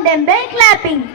welcome them by clapping.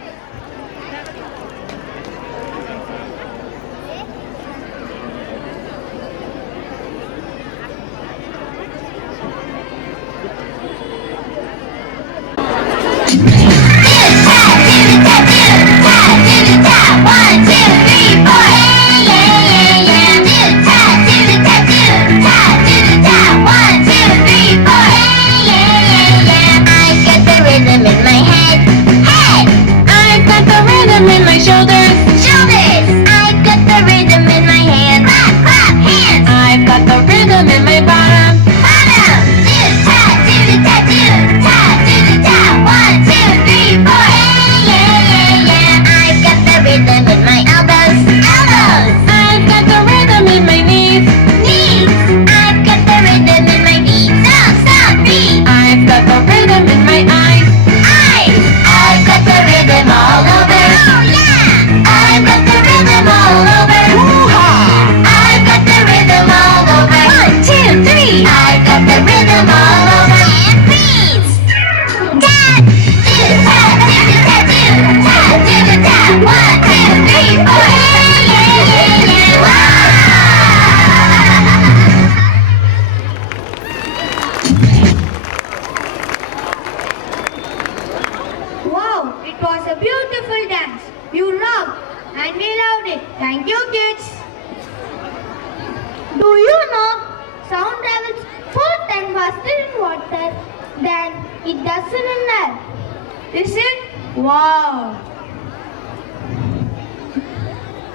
Wow!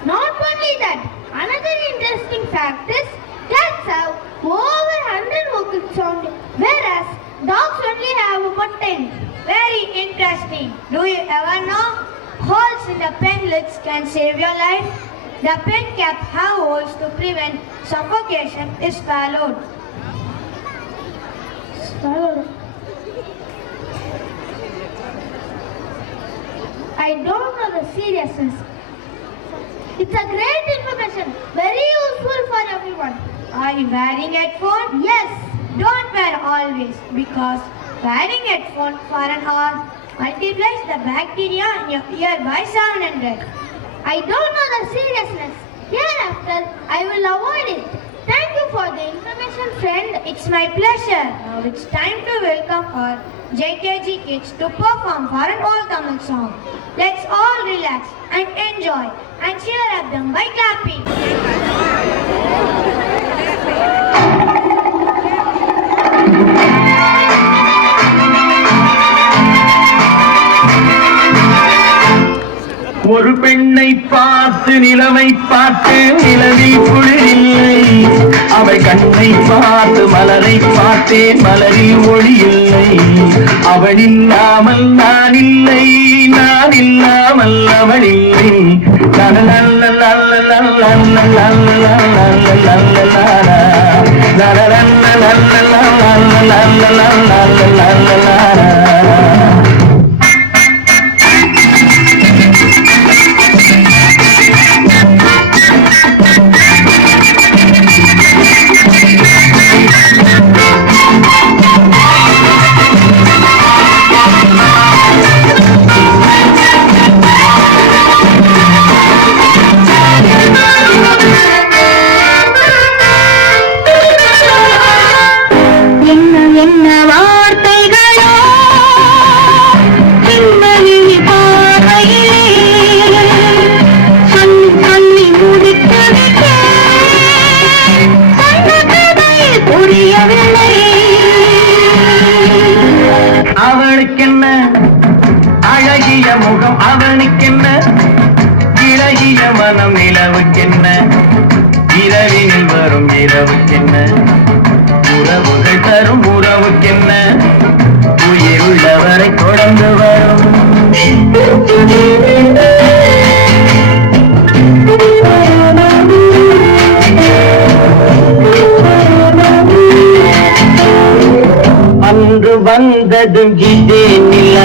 Not only that, another interesting fact is cats have over 100 vocal sound, whereas dogs only have about 10. Very interesting. Do you ever know? Holes in the pen lids can save your life. The pen cap have holes to prevent suffocation is swallowed. I don't know the seriousness. It's a great information, very useful for everyone. Are you wearing headphones? Yes. Don't wear always, because wearing headphones for an hour multiplies the bacteria in your ear by 700. I don't know the seriousness. Hereafter, I will avoid it. Thank you for the information, friend. It's my pleasure. Now it's time to welcome our JKG kids to perform for an old Tamil song. Let's all relax and enjoy and cheer up them by clapping. ஒரு பெண்ணை பார்த்து நிலவை பார்த்து நிலவில் குளிரில்லை, அவள் கண்ணை பார்த்து மலரை பார்த்தேன் மலரில் ஒளி இல்லை, அவள் இல்லாமல் நான் இல்லை, நான் இல்லாமல் அவள் இல்லை. அவனுக்கென்ன அழகிய முகம், அவனுக்கென்ன இழகிய மனம், நிலவுக்கென்ன இரவினில் வரும் இரவுக்கென்ன, உறவுகள் தரும் உறவுக்கென்ன, உயிர் உள்ளவரை தொடர்ந்து வரும். அன்று வந்ததும் இதே நில,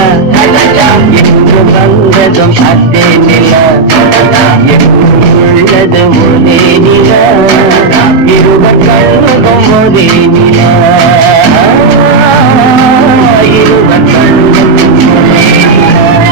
என்று வந்ததும் அதே நில, உள்ளது ஒரே நில, இருவர் கண்ணும் ஒரே நில, இருவர் கண்ணும் ஒரே நில.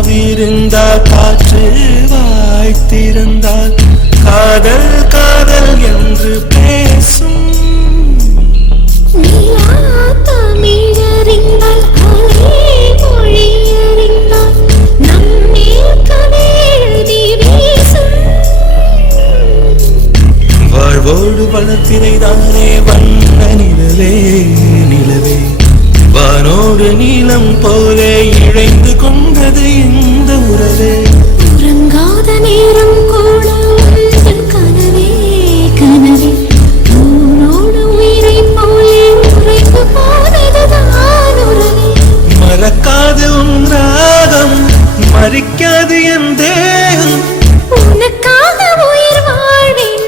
நாவிருந்தால் காற்று வாய்த்திருந்தால் காதல் காதல் என்று பேசும். தமிழறிந்தால் அலே மொழியறிந்தால் நம்மேல் கவிழ்தி வீசும். வாழ்வோடு வளத்தினை தானே வண்ண நிலவே நிலவே வானோடு நீளம் போலே இழைந்து கொண்டது இந்த உறவே. உறங்காத நேரம் கூட உங்கள் கனவே கனவே உன்னோடு உயிரை போலே உரைத்து போனதுதான் உறவே. மறக்காது உன் ராகம் மறிக்காது என் தேகம் உனக்காக உயிர் வாழ்வேன்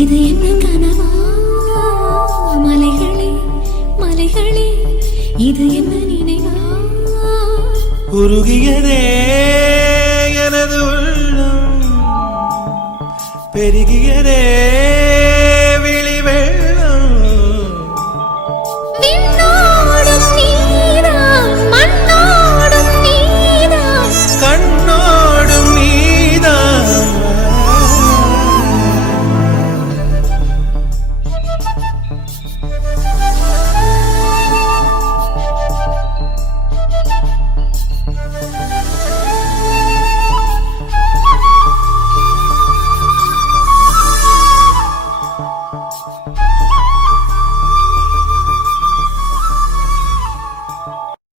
இது என்ன கனவா? மலைகளே மலைகளே இது என்ன நினைவா? உருகியதே எனது உள்ளம் பெருகியதே விழி வெள்ளம். விண்ணோடும் நீதான் மண்ணோடும் நீதான் கண்ணோடும் நீதான்.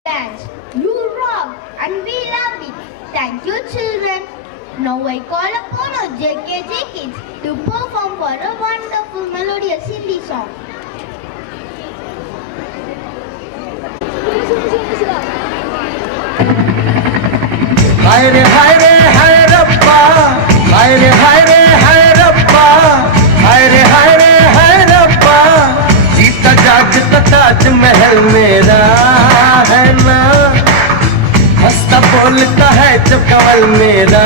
Dance. You rock and we love it. Thank you, children. Now I call upon our JKG kids to perform for a wonderful melodious Hindi song. हाय रे हाय रे हाय रब्बा हाय रे हाय रे हाय रब्बा हाय रे हाय रे हाय रब्बा जीता जागता ताजमहल मेरा है ना हंसता बोलता है जब कमल मेरा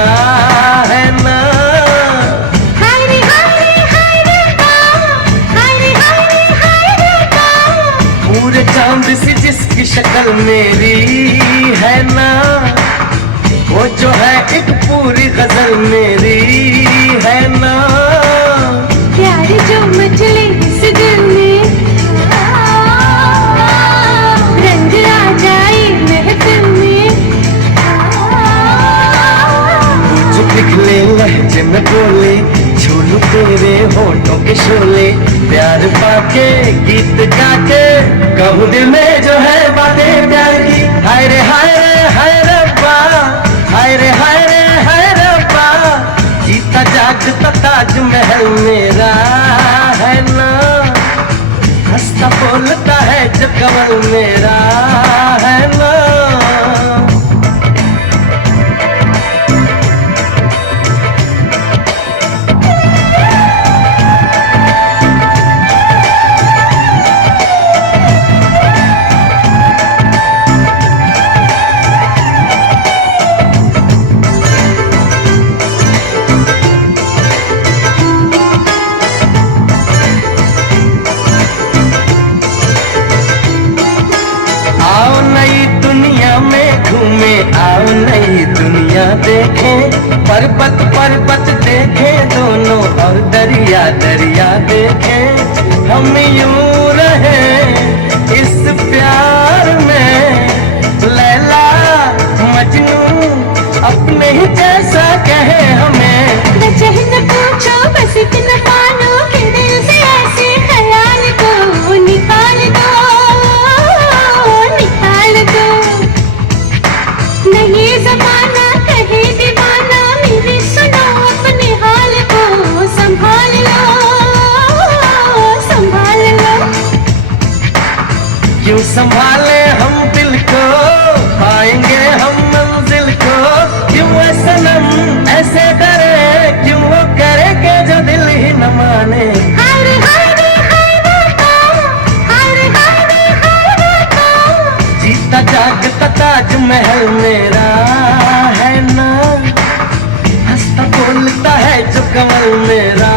है ना हाय रे रब्बा हाय रे रब्बा पूरे चांद सी जिसकी शक्ल मेरी है ना वो जो है एक पूरी गजल मेरी है ना प्यार जो मचले इस दिल में रंग आ जाए महफिल में जो पिघले लहजे में बोले झूलू तेरे होठों के शोले प्यार पाके गीत गा के कहूँ दिल में जो है बातें प्यार की हाय रे हाय रब्बा हाय रे हाय रब्बा जीता जागता ताजमहल मेरा है ना हंसता बोलता है जब कमल मेरा है ना आओ नई दुनिया देखें पर्वत पर्वत देखें दोनों और दरिया दरिया देखें हम यूं रहे इस प्यार में लैला मजनू अपने ही जैसा कहे हमें वजह न पूछो बस इतना मानो कि दिल से ऐसे ख्याल को निकाल दो नहीं ज़माना कहे दीवाना मेरी सुनो अपने हाल को संभाल लो क्यों संभाले हम दिल को हुए सनम ऐसे डरे क्यों वो करे के जो दिल ही न माने जीता जागता ताजमहल मेरा है ना हंसता बोलता है जो कमल मेरा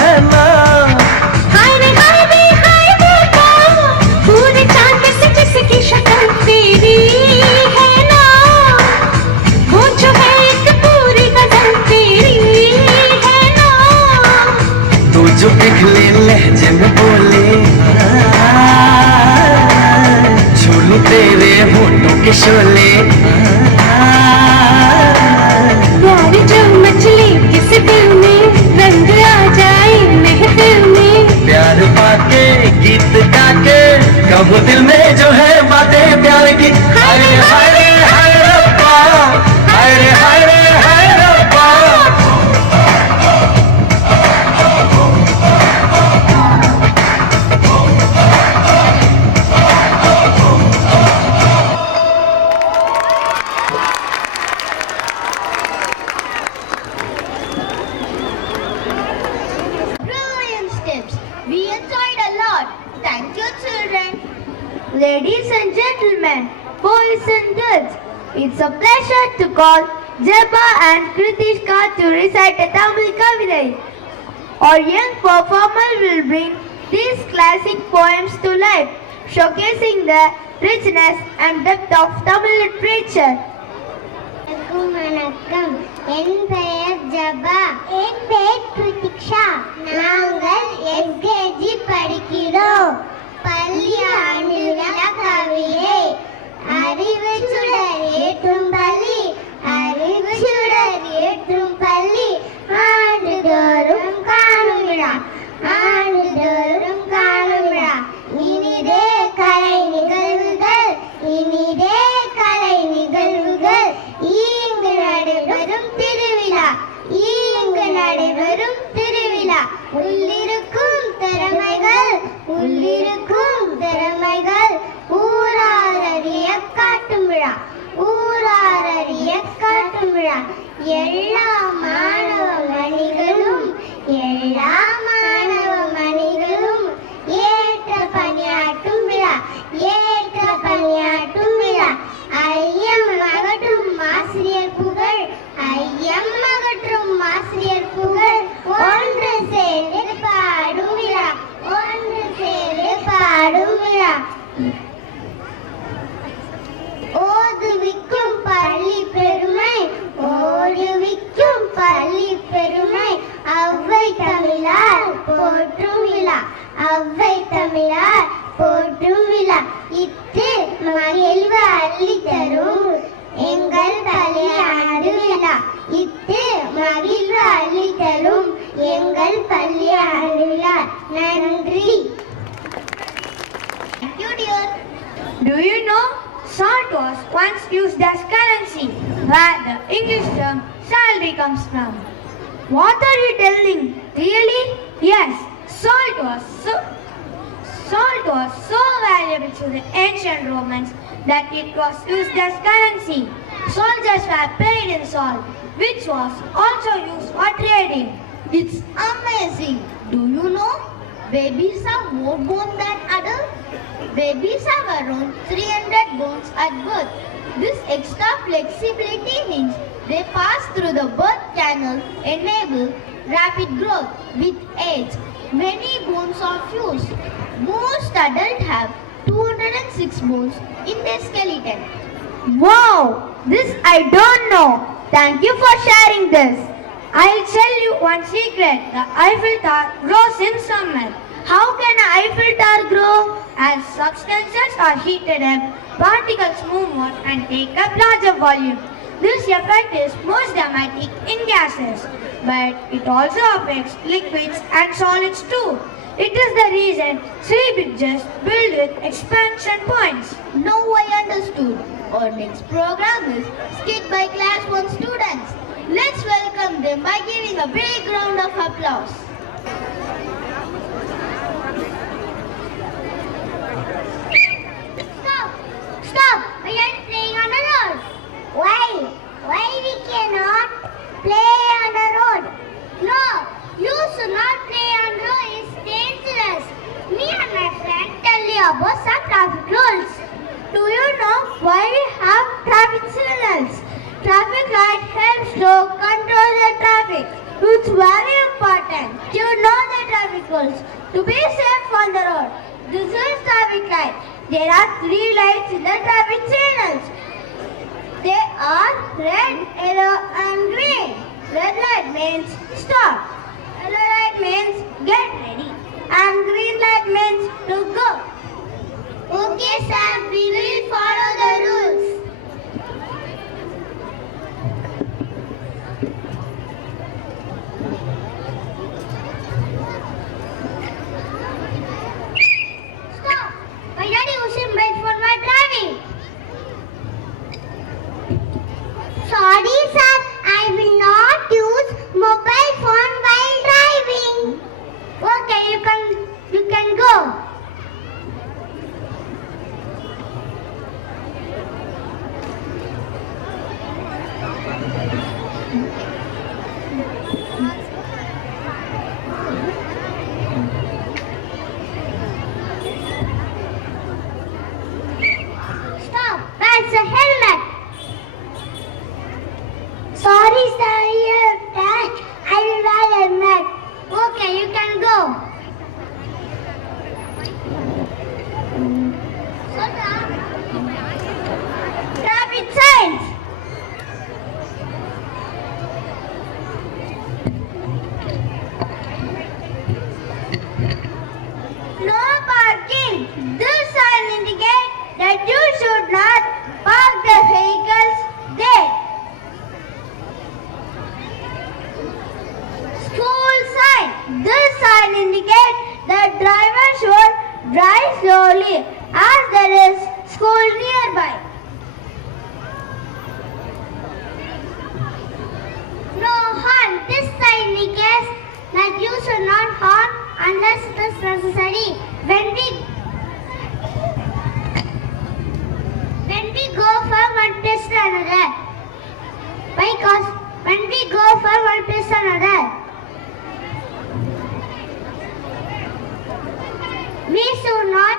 है ना पूरे चांद से जिसकी शक्ल तेरी है ना वो जो है एक पूरी गजल तेरी है ना तू जो पिघले लहजे में बोले झूलू तेरे होठों के शोले प्यार जो मछली किस दिल में रंग आ जाए महफिल में प्यार पाके गीत गाके कब दिल में जो है बातें प्यार की हाय रे हाय रे हाय रब्बा हाय रे हाय रे हाय रब्बा Brilliant steps. We enjoyed a lot. Thank you, children. Ladies and gentlemen, boys and girls, it's a pleasure to call Jeba and Kritishka to recite a Tamil Kavidai. Our young performer will bring these classic poems to life, showcasing the richness and depth of Tamil literature. வணக்கம் என் பெயர் ஜபா என் பெயர் கிருத்திக்ஷா நாங்கள் SKG படிக்கிறோம் பள்ளி ஆண்டு விழா கவிதை அறிவு சுடர் ஏற்றும் பள்ளி அறிவு சுடர் ஏற்றும் பள்ளி ஆண்டுதோறும் காணும் விழா ஆண்டுதோறும் காணும் விழா இனிதே கலை நிகழ்வுகள் இனிதே கலை நிகழ்வுகள் இங்கு நடைபெறும் திருவிழா இங்கு நடைபெறும் திருவிழா உள்ளிருக்கும் திறமைகள் உள்ளிருக்கும் திறமைகள் ஊரார் அறிய காட்டும் விழா ஊரார் அறிய காட்டும் விழா எல்லா மாணவ மணிகளும் எல்லா மாணவ மணிகளும் ஏற்ற பணியாற்றும் விழா ஏற்ற பணியாற்றும் விழா ஐயம் அகற்றும் ஆசிரியர் புகழ் ஐயம் அகற்றும் ஆசிரியர் புகழ் ஒன்று சேர்ந்து பாடும் விழா ஒன்று சேர்ந்து பாடும் விழா ஓதுவிக்கும் பள்ளி பெருமை ஓடுவிக்கும் பள்ளி பெருமை அவ்வை தமிழார் போற்றும் விழா அவ்வை தமிழார் போற்றும் விழா இட்டு மகிழ்வு அள்ளி தரும் எங்கள் பள்ளி ஆண்டு விழா இட்டு மகிழ்வு அள்ளி தரும் எங்கள் பள்ளி ஆண்டு விழா நன்றி. Thank you, dear. Do you know salt was once used as currency, where the English term salary comes from? What are you telling? Really? Yes, salt was so valuable to the ancient Romans that it was used as currency. Soldiers were paid in salt, which was also used for trading. It's amazing. Do you know? Babies have more bones than adults. Babies have around 300 bones at birth. This extra flexibility means they pass through the birth canal, enable rapid growth. With age, many bones are fused. Most adults have 206 bones in their skeleton. Wow! This I don't know. Thank you for sharing this. I'll tell you one secret. The Eiffel Tower grows in summer. How can an Eiffel Tower grow? As substances are heated up, particles move more and take up larger volume. This effect is most dramatic in gases, but it also affects liquids and solids too. It is the reason three bridges built with expansion points. Now I understood. Our next program is skit by class 1 students. Let's welcome them by giving a big round of applause. Stop! Stop! We are playing on the road. Why? Why we traffic rules. Do you know why we have traffic signals? Traffic light helps to control the traffic. It's very important to know the traffic rules to be safe on the road. This is traffic light. There are 3 lights in the traffic signals. They are red, yellow and green. Red light means stop. Yellow light means get ready. And green light means to go. Okay, sir, we will follow the rules. Stop. Why are you using brake for my driving? Sorry, sir, I will not use mobile phone while driving. Okay, you can go. Stop. That's a helmet. Sorry, sir, I will wear helmet. Okay, you can go. Traffic signs. No parking. This sign indicates that you should not park the vehicles there. School sign. This sign indicates that driver should drive slowly as there is school nearby. No horn. This sign indicates that you should not horn unless it is necessary. When we go from one place to another. Because when we go from one place to another, we should not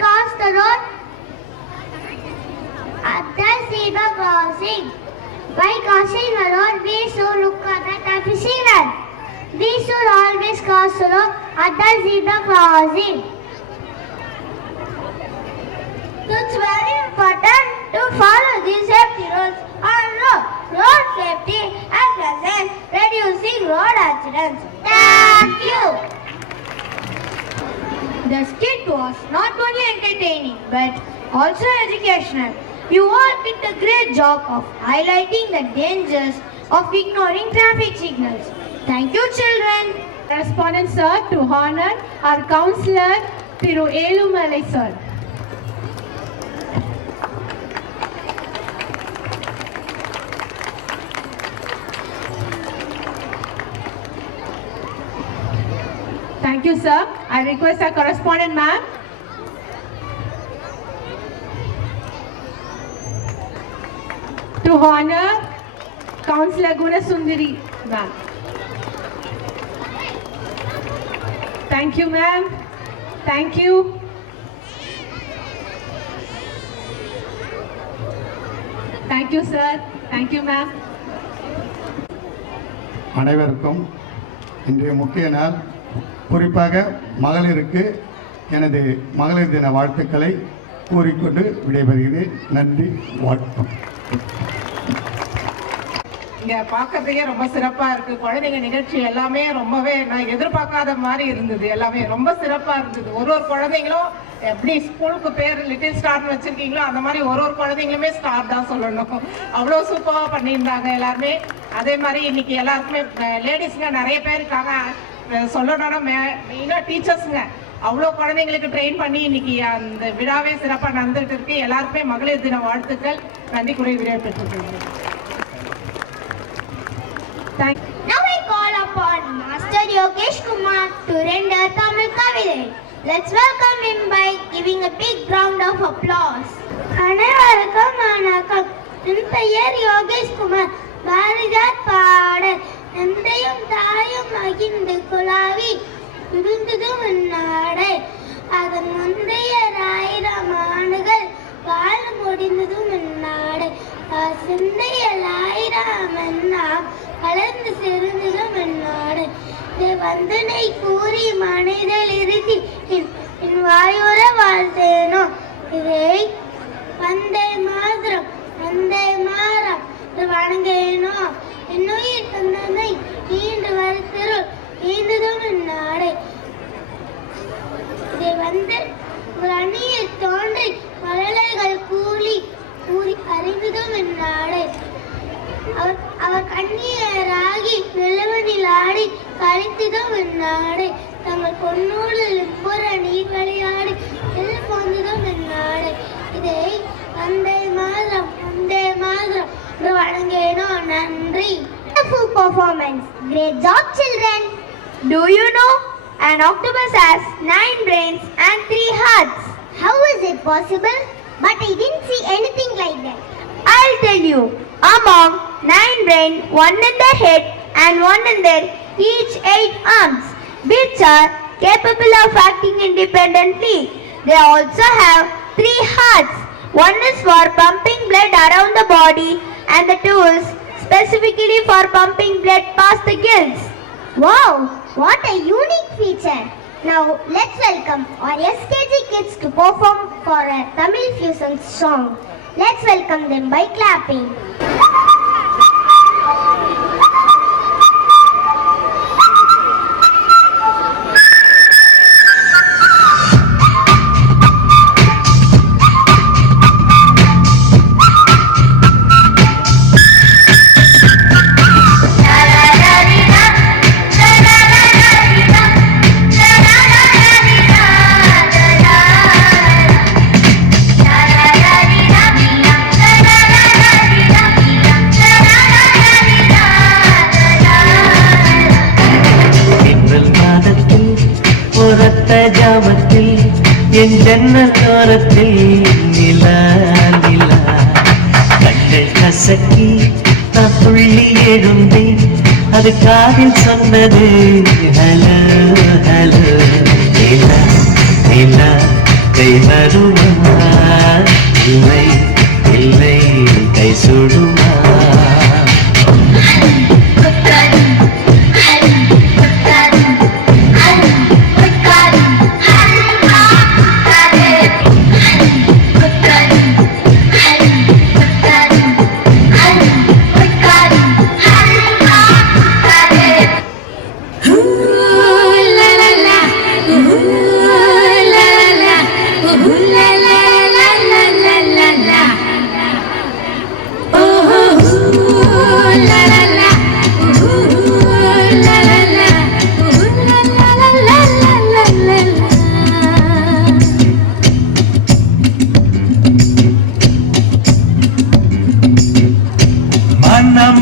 cross the road at the zebra crossing. By crossing the road, we should look at the traffic signal. We should always cross the road at the zebra crossing. It's very important to follow these safety rules on road. Road safety and present reducing road accidents. Thank you. The skit was not only entertaining but also educational. You all did a great job of highlighting the dangers of ignoring traffic signals. Thank you, children. Correspondent sir to honor our counselor Thiru Elumalai sir. Thank you, sir. I request our correspondent ma'am. To honor Councillor Gunasundari ma'am. Thank you, ma'am. Thank you. Thank you, sir. Thank you, ma'am. அனைவருக்கும் இன்றைய முக்கிய நாள், குறிப்பாக மகளிருக்கு எனது மகளிர் தின வாழ்த்துக்களை கூறிக்கொண்டு விடைபெறுகிறேன். நன்றி, வணக்கம். இங்க பார்க்கறதுக்கே ரொம்ப சிறப்பா இருக்கு. குழந்தைங்க நிகழ்ச்சி எல்லாமே ரொம்பவே நான் எதிர்பார்க்காத மாதிரி இருந்தது. எல்லாமே ரொம்ப சிறப்பா இருந்தது. ஒரு குழந்தைங்களும் எப்படி ஸ்கூலுக்கு பேர் லிட்டில் ஸ்டார்னு வச்சிருக்கீங்களோ அந்த மாதிரி ஒரு குழந்தைங்களுமே ஸ்டார் தான் சொல்லணும். அவ்வளோ சூப்பராக பண்ணியிருந்தாங்க எல்லாருமே. அதே மாதிரி இன்னைக்கு எல்லாருக்குமே லேடிஸுங்க நிறைய பேர் இருக்காங்க. சொல்லணும்னா மெயினாக டீச்சர்ஸுங்க அவ்வளோ குழந்தைங்களுக்கு ட்ரெயின் பண்ணி இன்னைக்கு அந்த விழாவே சிறப்பாக நடந்துட்டு இருக்கு. எல்லாருக்குமே மகளிர் தின வாழ்த்துக்கள். நன்றி கூறி விடைபெற்றுக்கொள்கிறேன். Now I call upon Master Yogesh Kumar to render Tamil Kavidai. Let's welcome him by giving a big round of applause. அனைவருக்கும் வணக்கம். என் பெயர் யோகேஷ் குமார். பாரதியார் பாடல் எந்தையும் தாயும் மகிழ்ந்து குழாவி இருந்ததும் இந்நாடே. அதன் முந்தைய 1000 ஆண்டுகள் வாழ முடிந்ததும் இந்நாடே. சிந்தைய 1000 எண்ணாம் கலந்து சிறந்ததும் இந்நாடு. இதை வந்தனை கூறி மனிதல் இறுதி என் வாயுற வாழ்த்தேனோ. இதை வந்தே மாதரம் வந்தே மாறம் வணங்கேனோ. என்னுயிர் தந்தனை ஈண்டு வருத்திருள் ஈண்டுதும் இந்நாடே. இதை வந்து ஒரு அணியில் தோன்றி மழலைகள் கூறி அறிந்ததும் இந்நாடே. அவர் கண்ணியராகி நிலவனில் ஆடி கழித்ததும் இந்நாடே. தங்கள் பொன்னூரில் புற நீர் விளையாடி எல் போந்ததும் இந்நாடே. இதை வந்தே மாதம் வணங்கேனோ. நன்றி. Wonderful performance. Great job, children. Do you know an octopus has 9 brains and 3 hearts? How is it possible? But I didn't see anything like that. I'll tell you. Among 9 brains, 1 in their head and 1 in their each 8 arms, which are capable of acting independently. They also have 3 hearts. One is for pumping blood around the body and the two is specifically for pumping blood past the gills. Wow, what a unique feature. Now let's welcome our SKG kids to perform for a Tamil fusion song. Let's welcome them by clapping. என் ஜன்னலோரத்தில் நிலா நிலா கண்கள் கசக்கி நான் துள்ளி எழுந்தேன். அது காதில் சொன்னது hello hello. நிலா நிலா கை வருமா இல்லை இல்லை கை சுடுமா.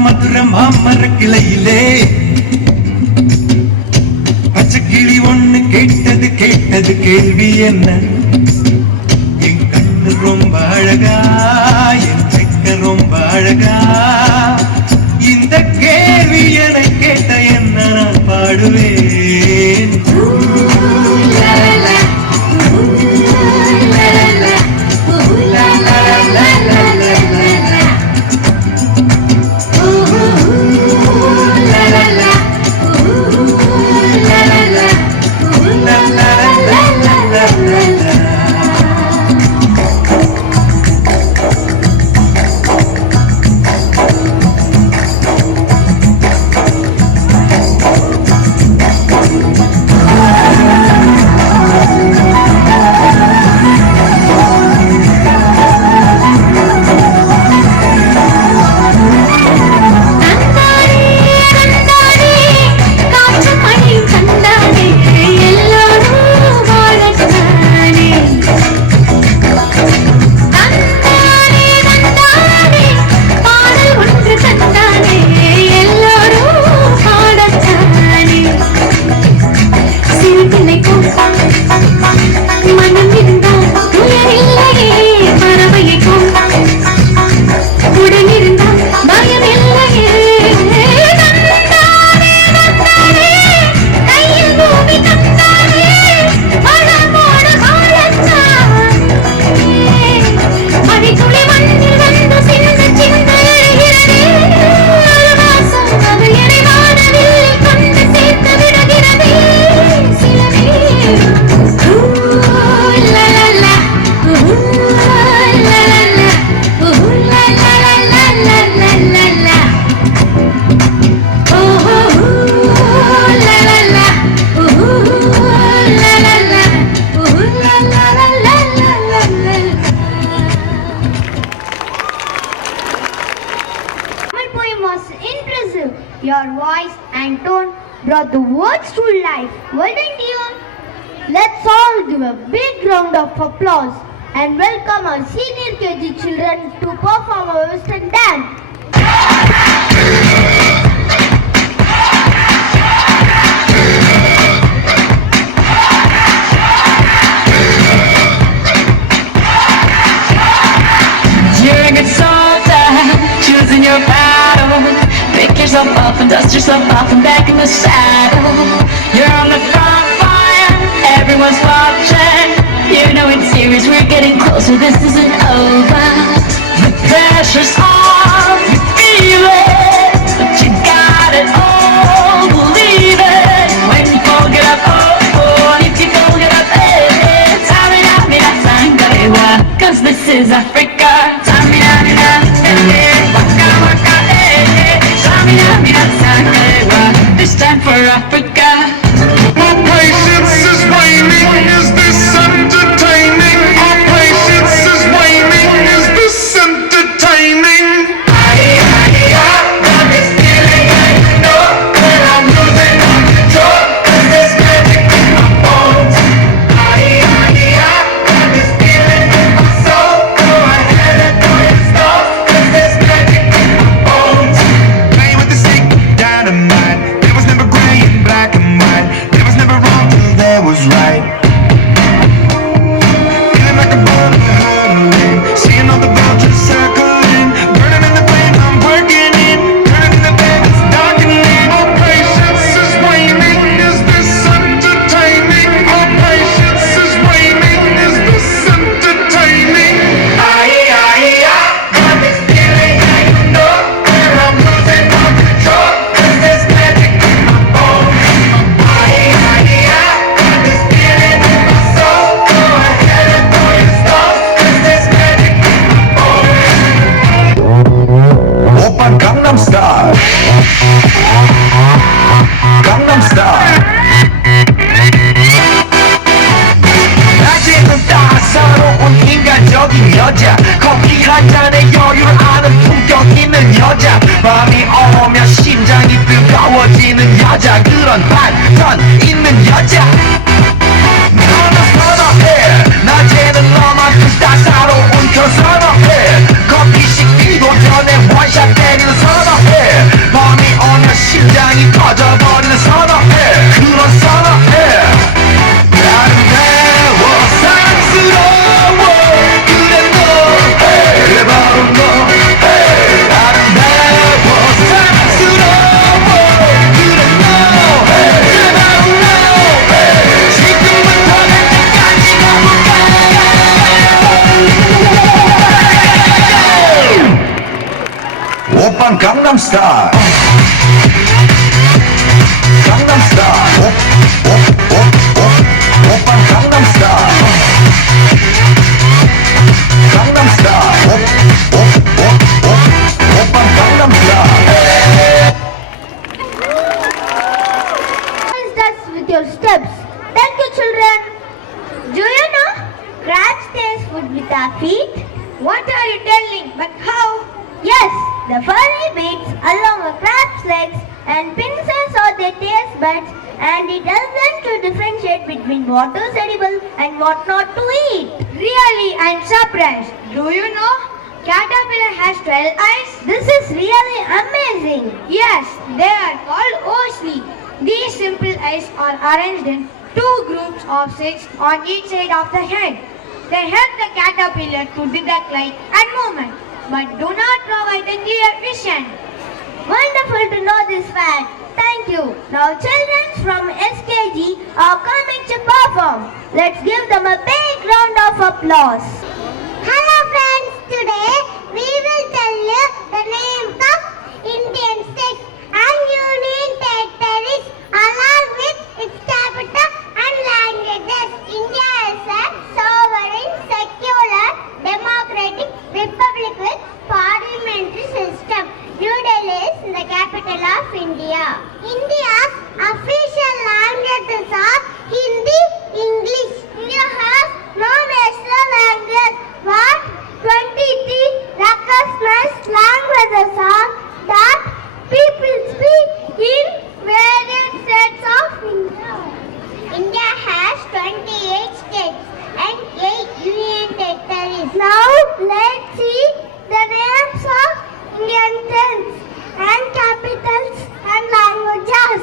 மதுர மாமர கிளையிலே பச்சை கிளி ஒண்ணு கேட்டது கேள்வி என்ன? என் கண்ணு ரொம்ப அழகா, என் வெக்க ரொம்ப அழகா. இந்த கேள்வி என கேட்ட என்ன நான் பாடுவேன். the words to life, wouldn't you? Let's all give a big round of applause and welcome our senior KG children to perform our Western dance. You're a good soldier, choosing your battle. Pick yourself up and dust yourself off and back in the saddle. You're on the front line, everyone's watching. You know it's serious, we're getting closer, this isn't over. The pressure's on, you feel it, but you got it all, believe it. When you fall, get up, oh, if you fall, get up, Tamina, Sangarewa, 'cause this is Africa. Tamina, waka waka, Tamina, Sangarewa, this time for Africa. My patience is waning, is this entertaining? My patience is waning, is this entertaining? Got this feeling and you know that I'm losing all control. 'Cause there's magic in my bones. Got this feeling in my soul. Go ahead and throw your stones. 'Cause there's magic in my bones. Playing with the stick, dynamite. There was never gray and black and white. There was never wrong till there was right. Feeling like a bullet hurtling, seeing all the vultures circling, burning in the flame I'm working in, turning in the bed it's darkening. Our patience is waning, is this entertaining? Our patience is waning, is this entertaining? Got this feeling and you know that I'm losing all control. 'Cause there's magic in my bones. Got this feeling in my soul. Go ahead and throw your stones. 'Cause there's magic in my bones. Oppa Gangnam Style. Gangnam Style. 낮에는 따사로운 인간적인 여자, 커피 한 잔에 여유를 아는 품격 있는 여자, 밤이 오면 심장이 뜨거워지는 여자, 그런 반전 있는 여자. 너는 선호해, 낮에는 너만큼 따사로운 그 선호해, 커피 식기도 전에 원샷 때리는 선호해, 밤이 오면 심장이 터져버리는 선호해, 그런 선호해. 아름다워 사랑스러워 그래 너 그래 바로 너 아름다워 사랑스러워 그래 너 그래 바로 너 지금부터 갈 때까지 가볼까. 오빤 강남스타일 강남스타일 오빤 강남스타일 강남스타일 오빤 강남스타일. That's with your steps. Thank you, children. Do you know? Crabs taste food with our feet. What are you telling? But how? Yes, the furry beaks along a crab's legs and pincers out their taste buds, and it helps them to differentiate between what is edible and what not to eat. Really, I'm surprised. Do you know? Caterpillar has 12 eyes. This is really amazing. Yes, they are called oculi. These simple eyes are arranged in 2 groups of 6 on each side of the head. They help the caterpillar to detect light and movement, but do not provide a clear vision. Wonderful to know this fact. Thank you. Now children from SKG are coming to perform. Let's give them a big round of applause. Hello friends, today we will tell you the names of Indian states and union territories along with its capital and languages. India is a sovereign, secular, democratic republic with parliamentary system. New Delhi is the capital of India. India's official languages are Hindi, English. India has no national language, but 23 recognized languages Now let's see the names of Indian states and capitals and languages.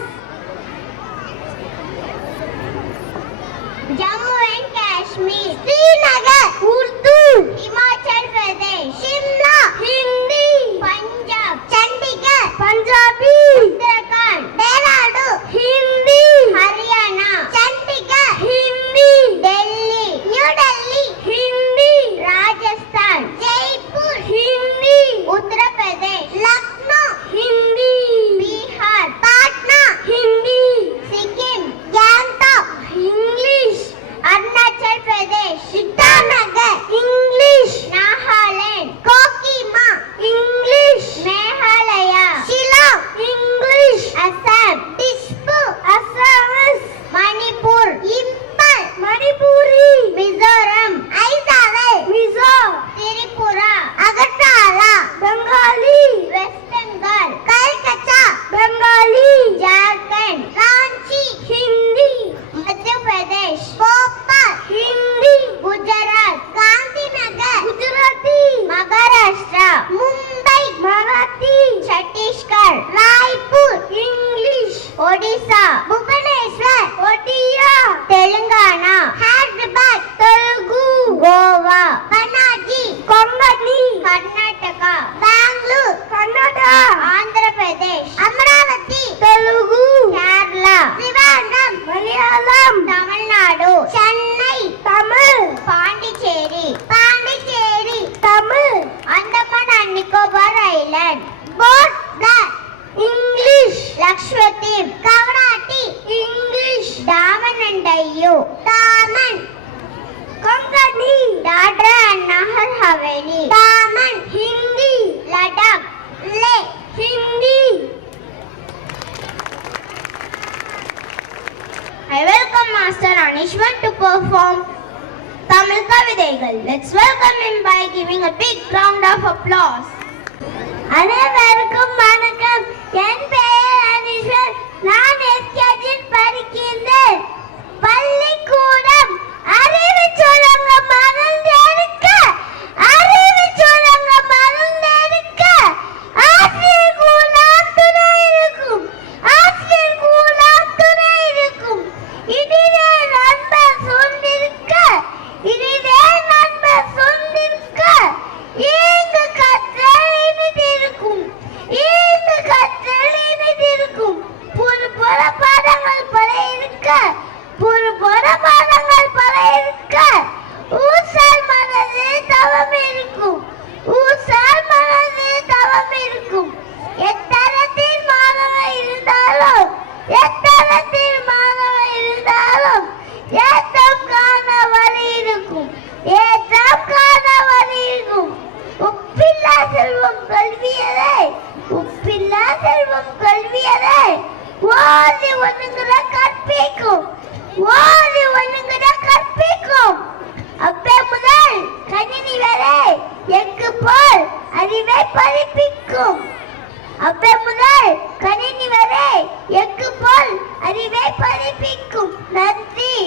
Jammu and Kashmir, Srinagar, Urdu, Himachal Pradesh, Shimla, Hindi, Punjab, Chandigarh, Punjabi, Uttarakhand, Dehradun, Hindi, Haryana, Chandigarh, Hindi, Delhi, New Delhi, Hindi, Rajasthan, Jaipur, Hindi, Uttar Pradesh, Lucknow, Hindi, Bihar, Patna, Hindi, Sikkim, Gangtok, English, Arunachal Pradesh, Itanagar, English, Nagaland, Kohima, English, Meghalaya, Shillong, English, Assam, Dishpur, Assamese, Manipur, Impal, Manipuri, Mizoram, Aizawl, Mizo, Tripura, Agartala, Bengali, West Bengal, Calcutta, Bengali, Jharkhand, Ranchi, Hindi, Madhya Pradesh, Bhopal, Hindi, Gujarat, Gandhinagar, Gujarati, Maharashtra, Mumbai, Marathi, Chhattisgarh, Raipur, English, Odisha, Bhubaneswar, Odia, Telangana, Hyderabad, Telugu, Goa, Panaji, Konkani, Karnataka, Bangalore, Kannada, Andhra Pradesh, Amravati, Telugu, Kerala, Trivandrum, Malayalam, Tamil Nadu, Chennai, Tamil, Pondicherry, Tamil, Andaman and Nicobar Island, both the English, Lakshadweep, Kavarati, English, Daman and Diu, Daman, Konkani, Dadra and Nagar Haveli, Daman, Hindi, Ladakh, Leh, Hindi. I welcome Master Anishwan to perform Tamil Kavidaigal. Let's welcome him by giving a big round of applause. அனைவருக்கும் வணக்கம். என் பெயர் அனீஸ்வர். நான் எஸ்கேஜில் படிக்கின்றேன். பள்ளிக்கூடம் அறிவு சுரங்க மறந்தெடுக்க, அறிவு சுரங்க மறந்தெடுக்க, ஆசிரியர் கூலாம் துணை இருக்கும், ஆசிரியர் கூலாம் துணை இருக்கும். இதிலே நண்பர் சொந்திருக்க, இதிலே நண்பர் சொந்திருக்க, இங்கு கற்றல் இனிதிருக்கும், இங்கு கற்றல் இனிதிருக்கும். புது புற பாடங்கள் பல இருக்க, புது புற பாடங்கள் பல இருக்க, ஊசால் மனது தவம் இருக்கும், ஊசால் மனது தவம் இருக்கும். எத்தரத்தில் மாணவர் இருந்தாலும், எத்தரத்தில் மாணவர் இருந்தாலும், ஏற்றம் காண வழி இருக்கும், ஏற்றம் காண வழி இருக்கும். உப்பில்லா செல்வம் கல்வியதே, உப்பில்லா செல்வம் கல்வியதே, ஓதி ஒண்ணுங்கிற கற்பிக்கும், ஓதி ஒண்ணுங்கிற கற்பிக்கும். அப்பே முதல் கணினி வரை எங்கு போல் அறிவை பதிப்பிக்கும், அப்பே முதல் கணினி வரை எங்கு போல் அறிவை பதிப்பிக்கும். நன்றி.